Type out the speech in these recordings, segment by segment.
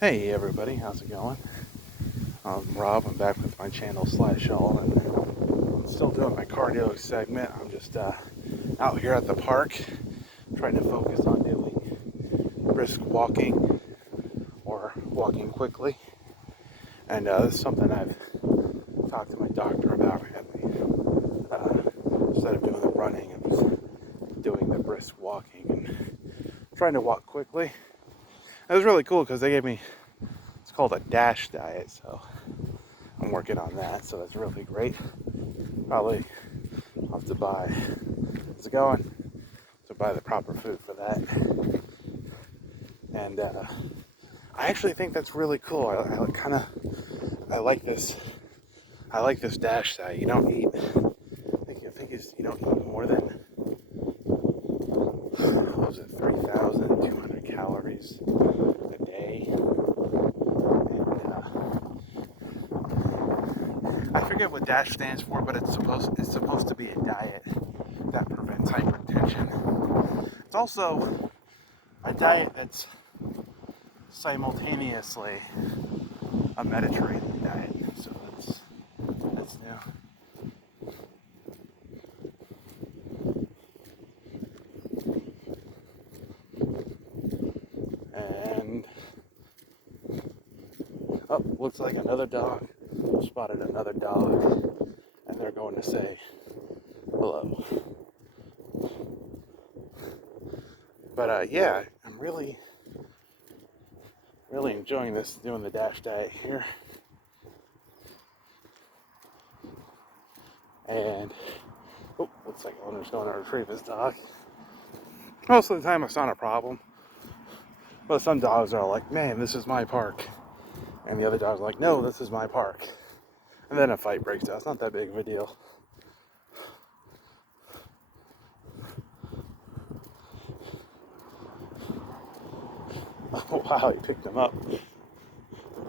Hey everybody, how's it going? I'm Rob. I'm back with my channel /all, and I'm still doing my cardio segment. I'm just out here at the park trying to focus on doing brisk walking or walking quickly. And this is something I've talked to my doctor about. Instead of doing the running, I'm just doing the brisk walking and trying to walk quickly. It was really cool because they gave me, it's called a DASH diet, so I'm working on that, so that's really great. Probably have to buy, how's it going? To buy the proper food for that. And I actually think that's really cool. I like this. I like this DASH diet. You don't eat. I think you don't eat more than, what was it, 3,200 calories a day. And I forget what DASH stands for, but it's supposed to be a diet that prevents hypertension. It's also a diet that's simultaneously a Mediterranean diet, so that's new. And oh, looks like another dog. Spotted another dog, and they're going to say hello. But yeah, I'm really enjoying this, doing the DASH diet here. And oh, looks like owner's going to retrieve his dog. Most of the time it's not a problem, but some dogs are like, man, this is my park, and the other dog's like, no, this is my park, and then a fight breaks out. It's not that big of a deal. Oh wow, he picked him up.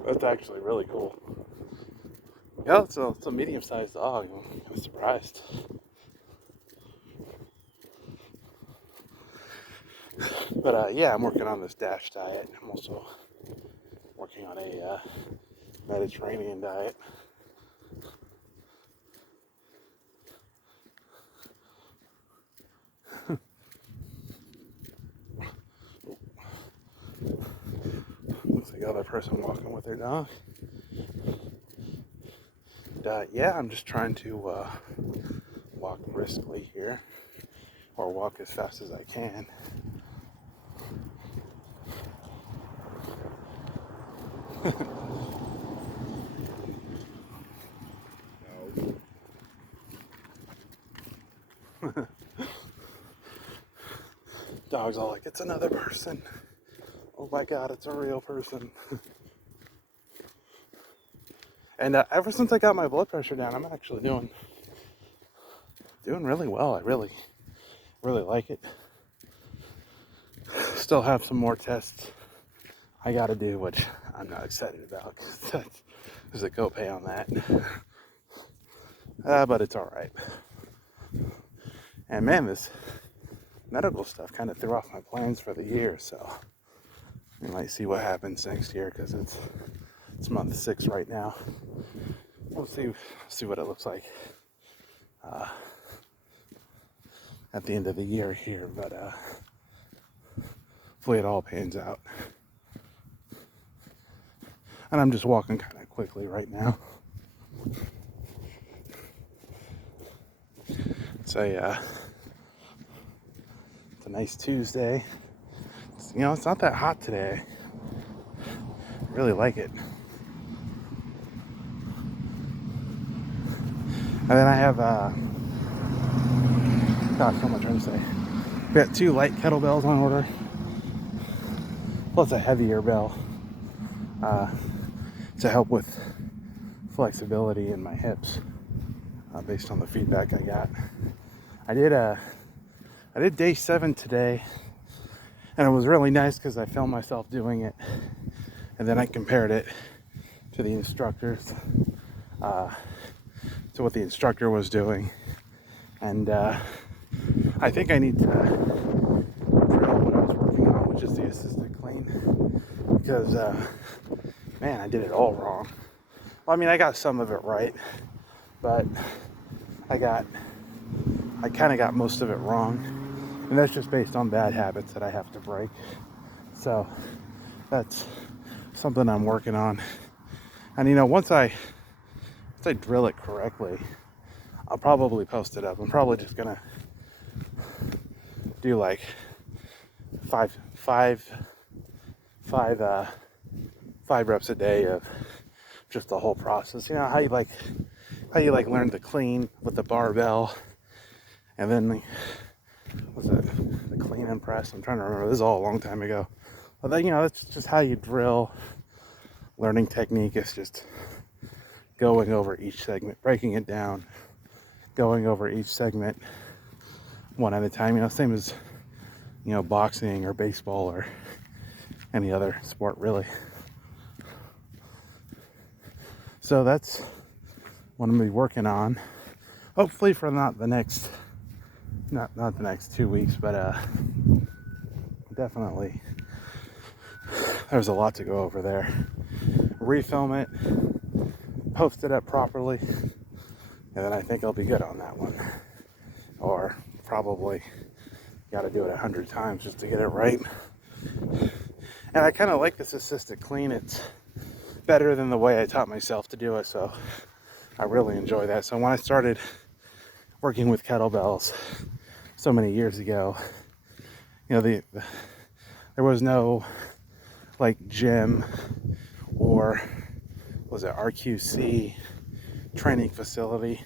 That's actually really cool. Yeah, it's a medium-sized dog. I was surprised. But yeah, I'm working on this DASH diet. I'm also working on a Mediterranean diet. Looks like another person walking with their dog. Yeah, I'm just trying to walk briskly here, or walk as fast as I can. Dog's all like, it's another person. Oh my god, it's a real person. And ever since I got my blood pressure down, I'm actually doing really well. I really like it. Still have some more tests I gotta do, which I'm not excited about because there's a copay on that. But it's all right. And man, this medical stuff kind of threw off my plans for the year, so we might see what happens next year because it's month 6 right now. We'll see what it looks like at the end of the year here, but hopefully it all pans out. And I'm just walking kind of quickly right now. It's a nice Tuesday. It's not that hot today. I really like it. And then I have gosh, what am I trying to say? We got 2 light kettlebells on order, plus a heavier bell to help with flexibility in my hips, based on the feedback I got. I did day 7 today, and it was really nice because I filmed myself doing it, and then I compared it to the instructors, to what the instructor was doing, and I think I need to drill what I was working on, which as the assisted clean because, man, I did it all wrong. Well, I mean, I got some of it right, but I kind of got most of it wrong, and that's just based on bad habits that I have to break. So that's something I'm working on. And once I drill it correctly, I'll probably post it up. I'm probably just gonna do like five reps a day of just the whole process. How you learn to clean with the barbell, and then the clean and press. I'm trying to remember. This is all a long time ago. But then, that's just how you drill. Learning technique is just going over each segment, breaking it down, going over each segment one at a time. Same as boxing or baseball or any other sport, really. So that's what I'm gonna be working on. Hopefully for not the next 2 weeks, but definitely there's a lot to go over there. Refilm it, post it up properly, and then I think I'll be good on that one. Or probably got to do it 100 times just to get it right. And I kind of like this assisted clean. It's better than the way I taught myself to do it, so I really enjoy that. So when I started working with kettlebells so many years ago, there was no like gym or was it RQC training facility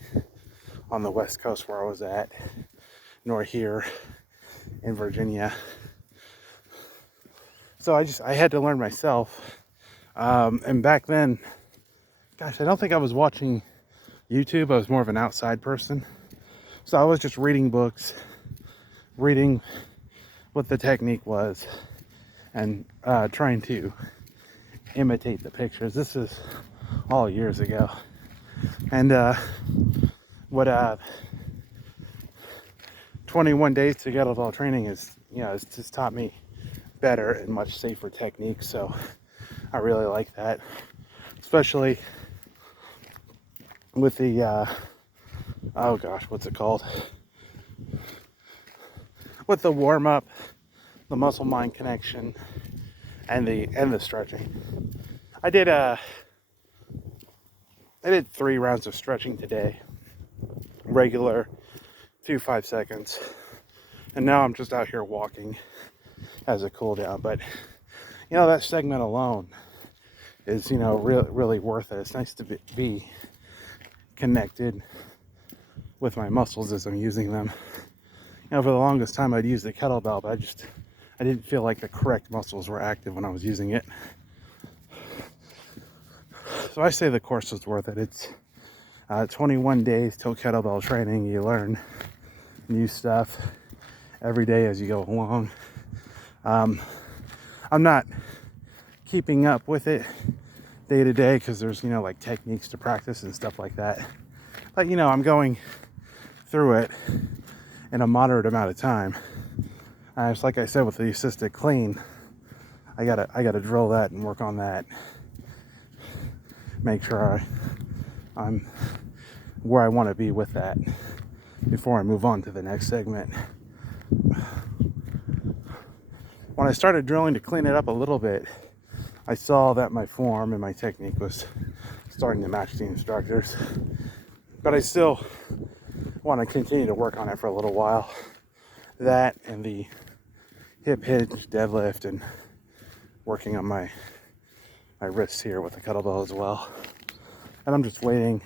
on the West Coast where I was at, nor here in Virginia. So I had to learn myself. And back then, gosh, I don't think I was watching YouTube. I was more of an outside person. So I was just reading books, reading what the technique was, and trying to imitate the pictures. This is all years ago. And what 21 days to kettlebell training is, it's just taught me better and much safer techniques. So I really like that, especially with the oh gosh, what's it called? With the warm up, the muscle mind connection, and the stretching. I did 3 rounds of stretching today, regular 2 5-seconds, and now I'm just out here walking as a cool down. But that segment alone is really worth it. It's nice to be connected with my muscles as I'm using them. For the longest time I'd use the kettlebell, but I didn't feel like the correct muscles were active when I was using it. So I say the course is worth it. It's 21 days till kettlebell training. You learn new stuff every day as you go along. I'm not keeping up with it day to day because there's like techniques to practice and stuff like that. But I'm going through it in a moderate amount of time. Just like I said with the assisted clean, I gotta drill that and work on that. Make sure I'm where I want to be with that before I move on to the next segment. When I started drilling to clean it up a little bit, I saw that my form and my technique was starting to match the instructors. But I still want to continue to work on it for a little while. That and the hip hinge deadlift, and working on my wrists here with the kettlebell as well. And I'm just waiting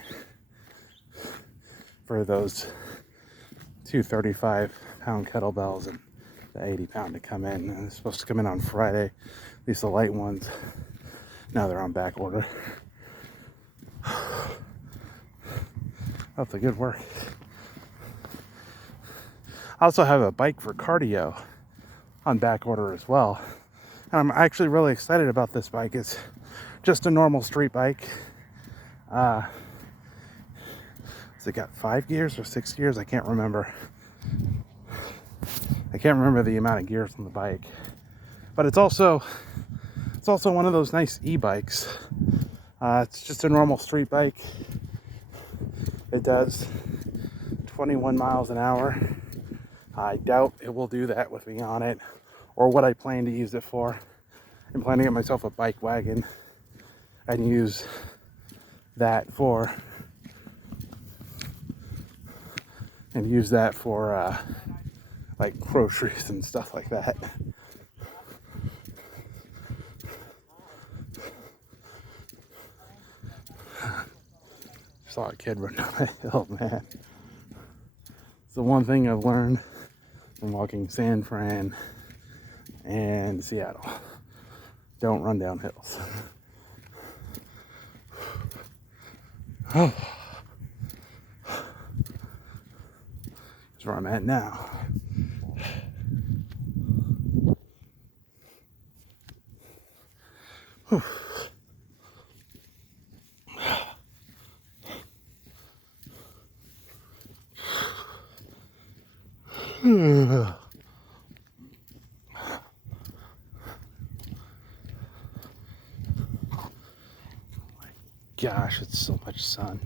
for those 2 35-pound kettlebells and the 80-pound to come in. And it's supposed to come in on Friday, at least the light ones. Now they're on back order. That's a good work. I also have a bike for cardio on back order as well. And I'm actually really excited about this bike. It's just a normal street bike. Has it got 5 gears or 6 gears? I can't remember. I can't remember the amount of gears on the bike. But it's also one of those nice e-bikes. It's just a normal street bike. It does 21 miles an hour. I doubt it will do that with me on it, or what I plan to use it for. I'm planning to get myself a bike wagon and use that for like groceries and stuff like that. Saw a kid run down that hill, man. It's the one thing I've learned from walking San Fran and Seattle. Don't run down hills. Oh. That's where I'm at now. Whew. Gosh, it's so much sun.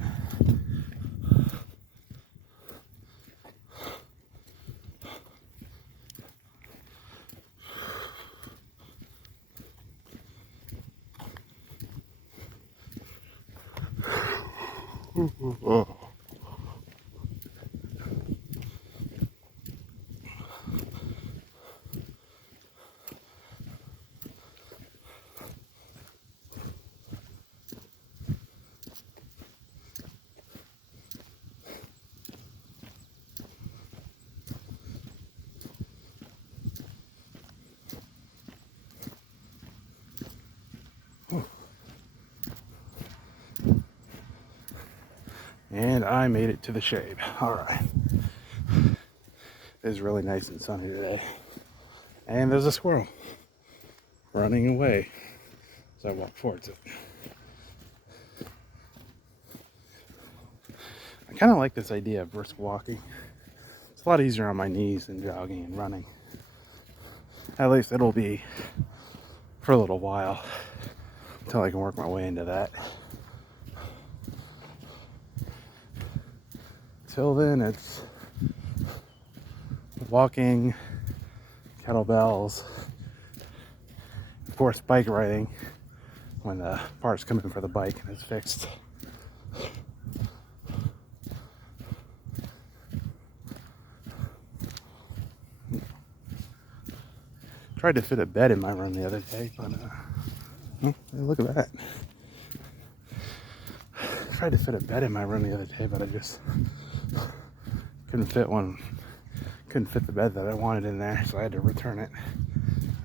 And I made it to the shade. All right. It is really nice and sunny today. And there's a squirrel running away as I walk towards it. I kind of like this idea of brisk walking. It's a lot easier on my knees than jogging and running. At least it'll be for a little while until I can work my way into that. Till then, it's walking, kettlebells, of course bike riding when the parts come in for the bike and it's fixed. Tried to fit a bed in my room the other day, but oh, look at that. Tried to fit a bed in my room the other day, but I just couldn't fit the bed that I wanted in there, so I had to return it.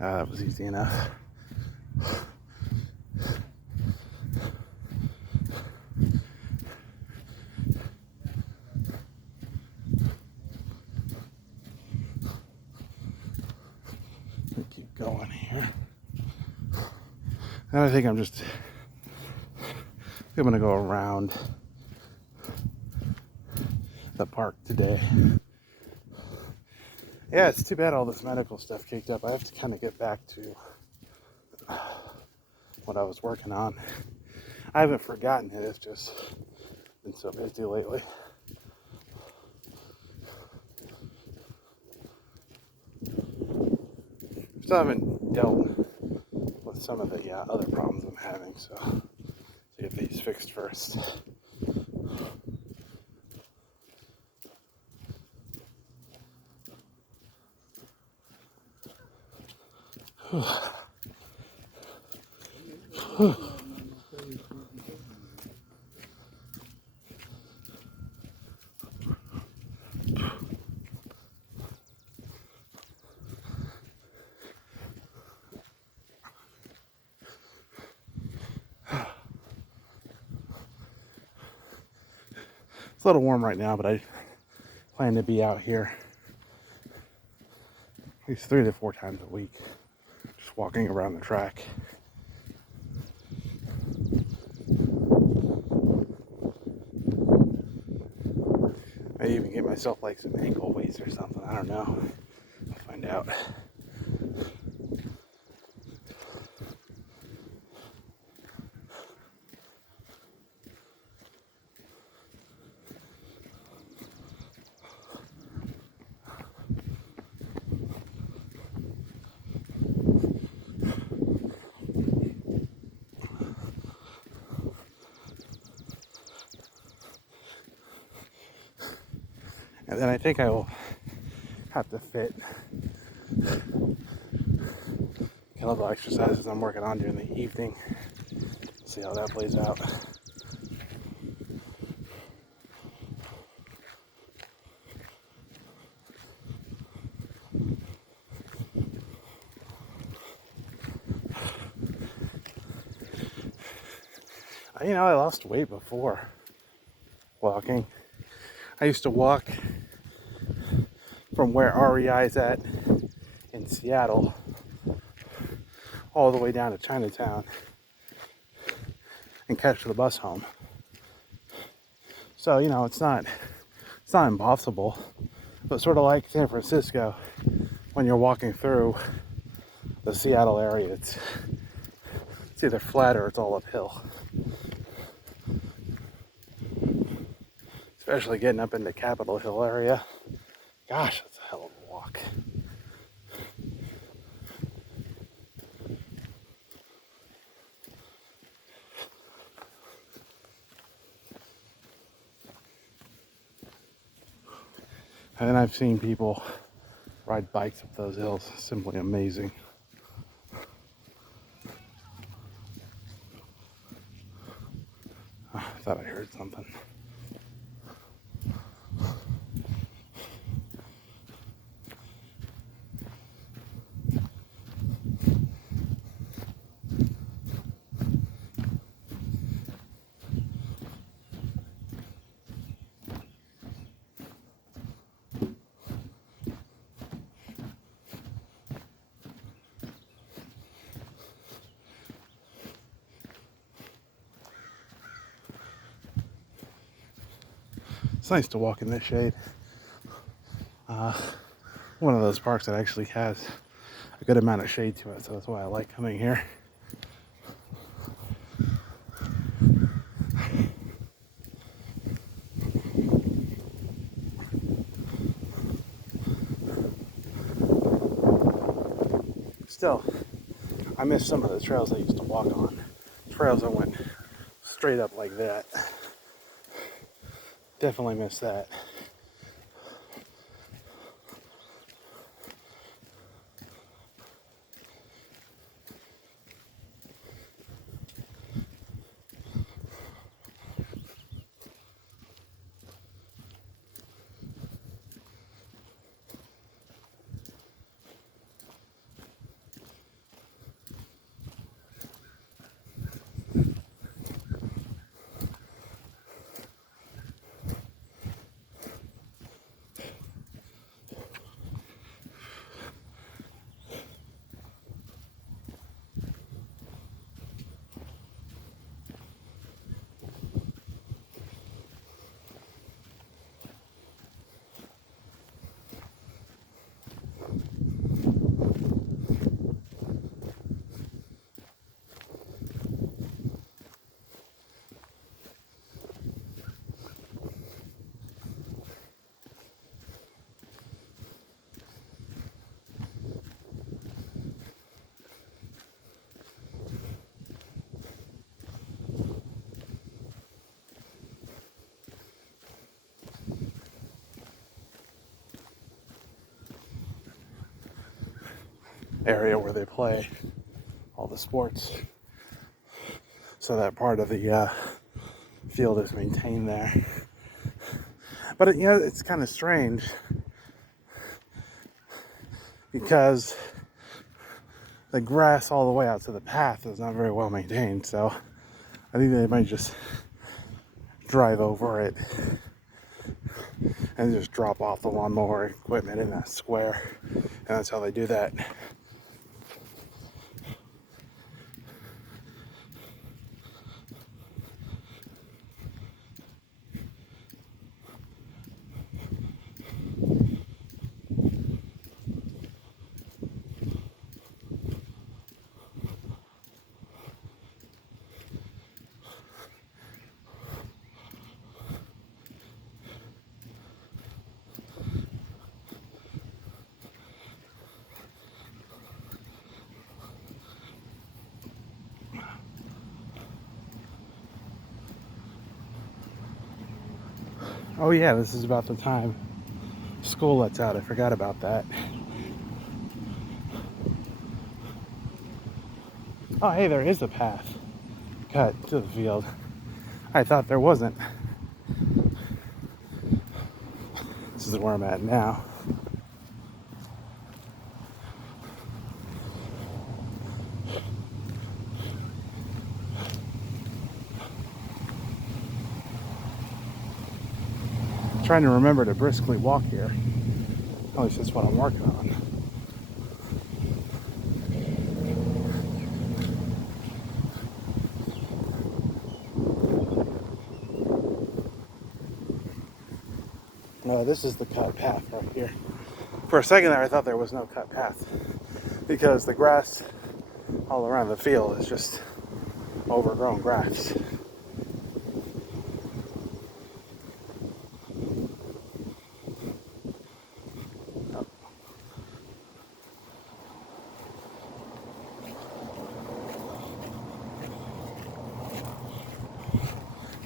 That was easy enough. Keep going here. And I think I'm gonna go around the park today. Yeah, it's too bad all this medical stuff kicked up. I have to kind of get back to what I was working on. I haven't forgotten it, it's just been so busy lately. Still haven't dealt with some of the other problems I'm having, so to get these fixed first. It's a little warm right now, but I plan to be out here at least 3 to 4 times a week, just walking around the track. I even get myself like some ankle weights or something. I don't know. I'll find out. And then I think I will have to fit kettlebell exercises I'm working on during the evening. See how that plays out. I lost weight before walking. I used to walk from where REI is at in Seattle all the way down to Chinatown and catch the bus home. So, it's not impossible, but sort of like San Francisco, when you're walking through the Seattle area, it's either flat or it's all uphill. Especially getting up into Capitol Hill area. Gosh, that's a hell of a walk. And then I've seen people ride bikes up those hills. Simply amazing. I thought I heard something. It's nice to walk in this shade. One of those parks that actually has a good amount of shade to it, so that's why I like coming here. Still, I miss some of the trails I used to walk on. Trails that went straight up like that. Definitely miss that. Area where they play all the sports, so that part of the field is maintained there. But it's kind of strange because the grass all the way out to the path is not very well maintained, so I think they might just drive over it and just drop off the lawnmower equipment in that square, and that's how they do that. Oh yeah, this is about the time school lets out. I forgot about that. Oh, hey, there is a path cut to the field. I thought there wasn't. This is where I'm at now. I'm trying to remember to briskly walk here. At least that's what I'm working on. No, this is the cut path right here. For a second there, I thought there was no cut path because the grass all around the field is just overgrown grass.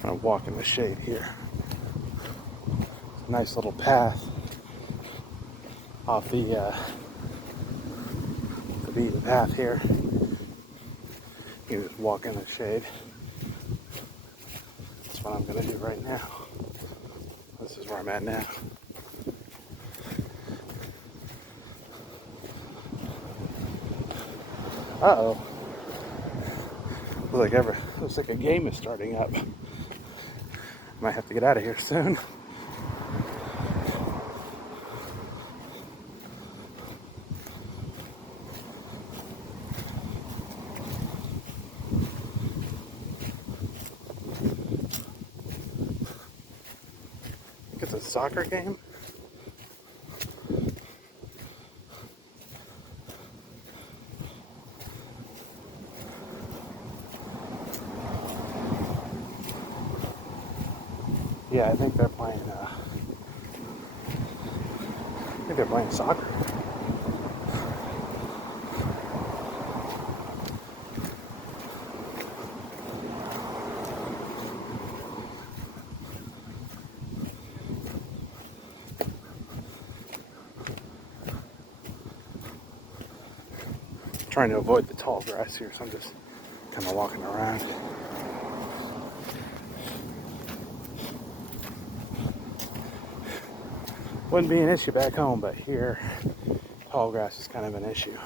I'm gonna walk in the shade here. Nice little path off the beaten path here. You just walk in the shade. That's what I'm gonna do right now. This is where I'm at now. Uh-oh. Looks like a game is starting up. Might have to get out of here soon. It's a soccer game? Yeah, I think they're playing soccer. Trying to avoid the tall grass here, so I'm just kind of walking around. Wouldn't be an issue back home, but here, tall grass is kind of an issue.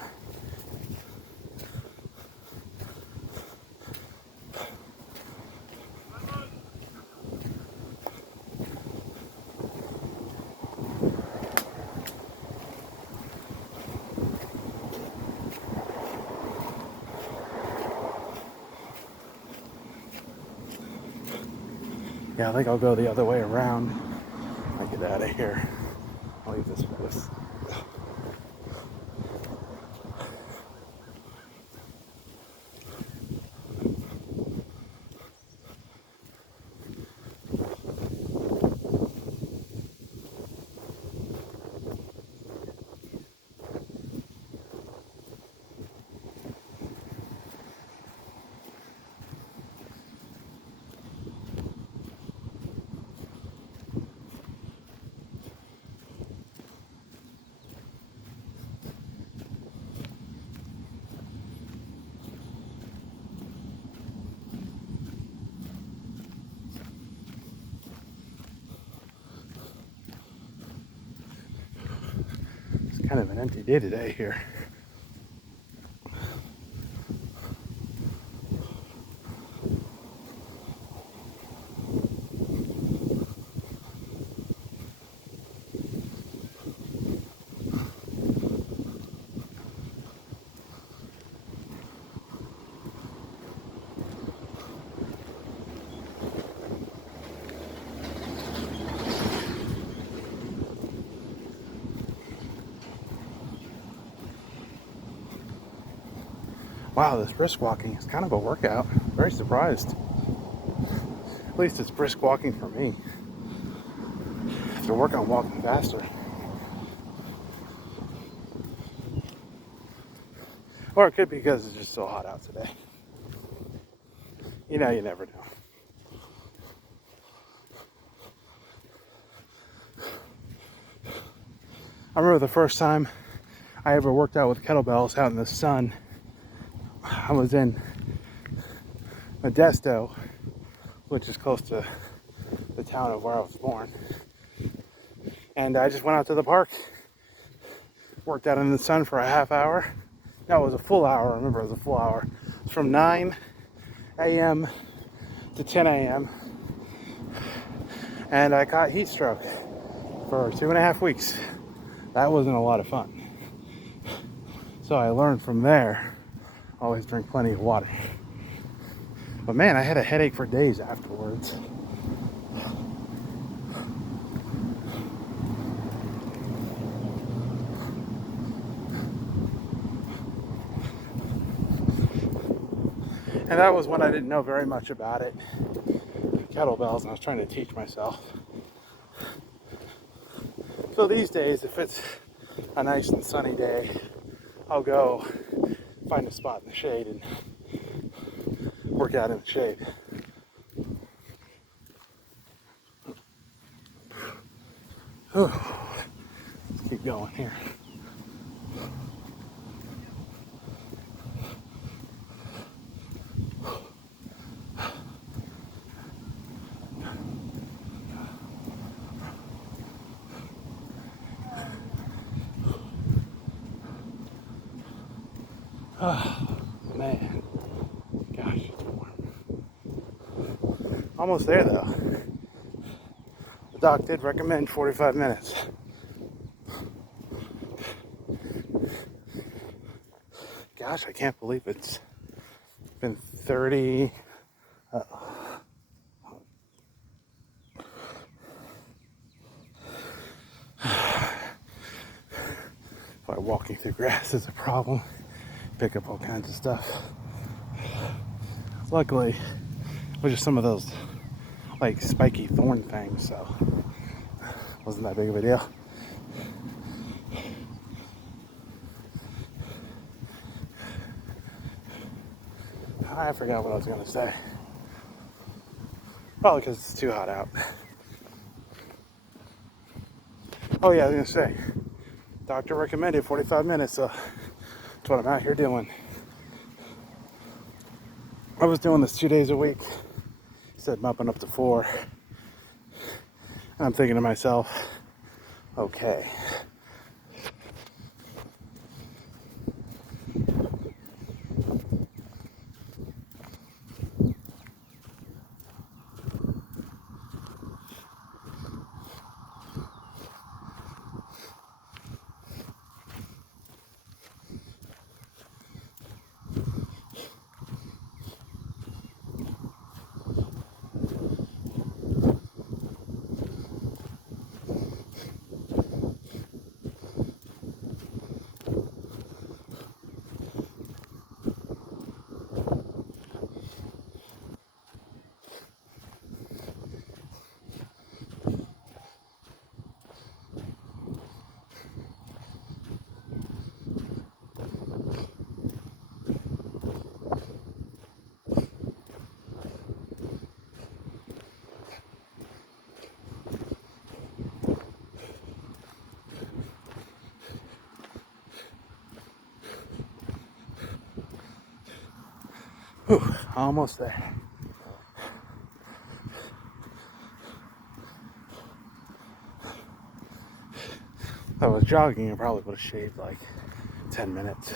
Yeah, I think I'll go the other way around. I'll get out of here. I'll leave this. It's kind of an empty day today here. Wow, this brisk walking is kind of a workout. Very surprised. At least it's brisk walking for me. I have to work on walking faster. Or it could be because it's just so hot out today. You know, you never know. I remember the first time I ever worked out with kettlebells out in the sun. I was in Modesto, which is close to the town of where I was born. And I just went out to the park, worked out in the sun for a half hour. No, it was a full hour. I remember it was a full hour. It was from 9 a.m. to 10 a.m. And I caught heat stroke for 2.5 weeks. That wasn't a lot of fun. So I learned from there, always drink plenty of water. But man, I had a headache for days afterwards. And that was when I didn't know very much about it. Kettlebells, and I was trying to teach myself. So these days, if it's a nice and sunny day, I'll go find a spot in the shade and work out in the shade. Whew. Let's keep going here. Oh, man. Gosh, it's warm. Almost there, though. The doc did recommend 45 minutes. Gosh, I can't believe it's been 30... Why walking through grass is a problem. Pick up all kinds of stuff. Luckily, it was just some of those like spiky thorn things, so it wasn't that big of a deal. I forgot what I was gonna say. Probably because it's too hot out. Oh yeah, I was gonna say, doctor recommended 45 minutes, so that's what I'm out here doing. I was doing this 2 days a week. He said bumping up to 4. And I'm thinking to myself, okay. Whew, almost there. If I was jogging, I probably would have shaved like 10 minutes.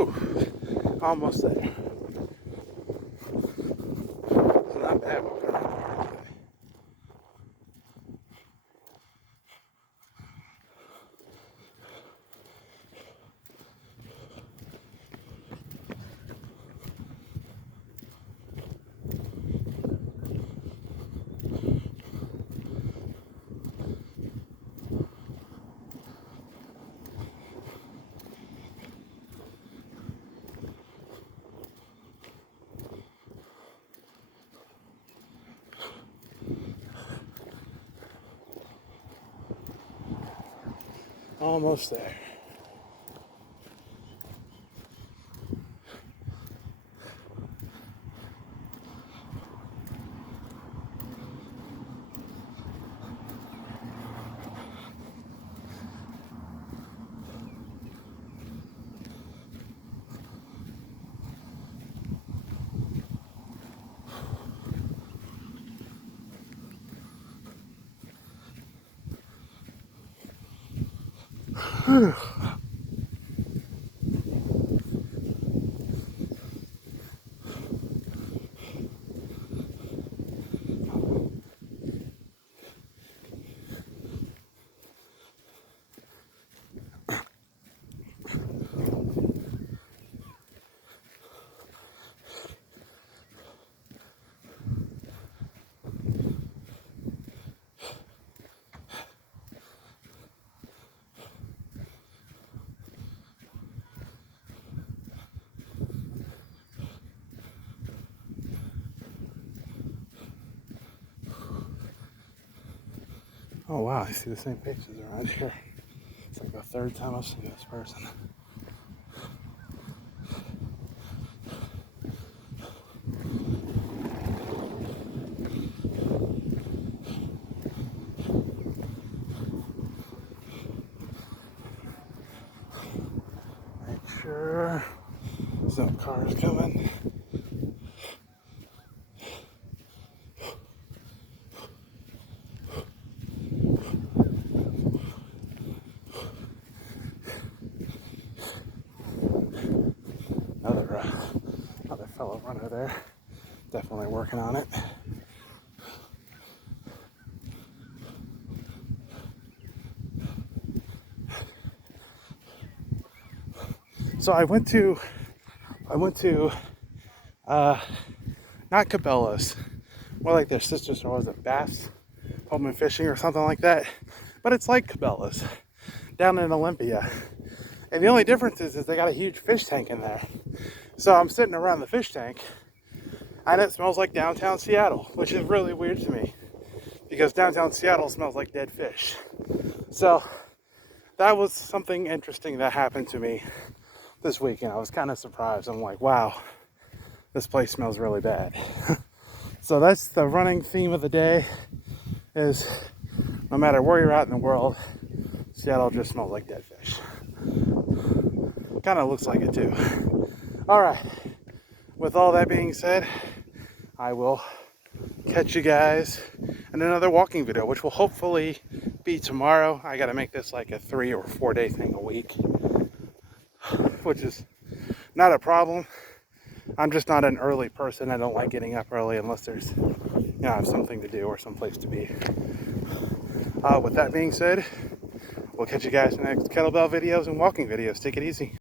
Whew, almost there. It's not bad walking around the park today. Almost there. Oh wow, I see the same faces around here. It's like the third time I've seen this person. Make sure there's no cars coming. Another fellow runner there. Definitely working on it. So I went to not Cabela's, more like their sister store, was it Bass Home and Fishing or something like that, but it's like Cabela's down in Olympia, and the only difference is they got a huge fish tank in there. So I'm sitting around the fish tank and it smells like downtown Seattle, which is really weird to me because downtown Seattle smells like dead fish. So that was something interesting that happened to me this weekend. I was kind of surprised. I'm like, wow, this place smells really bad. So that's the running theme of the day, is no matter where you're at in the world, Seattle just smells like dead fish. Kind of looks like it too. All right, with all that being said, I will catch you guys in another walking video, which will hopefully be tomorrow. I got to make this like a 3 or 4 day thing a week, which is not a problem. I'm just not an early person. I don't like getting up early unless there's, you know, I have something to do or someplace to be. With that being said, we'll catch you guys in the next kettlebell videos and walking videos. Take it easy.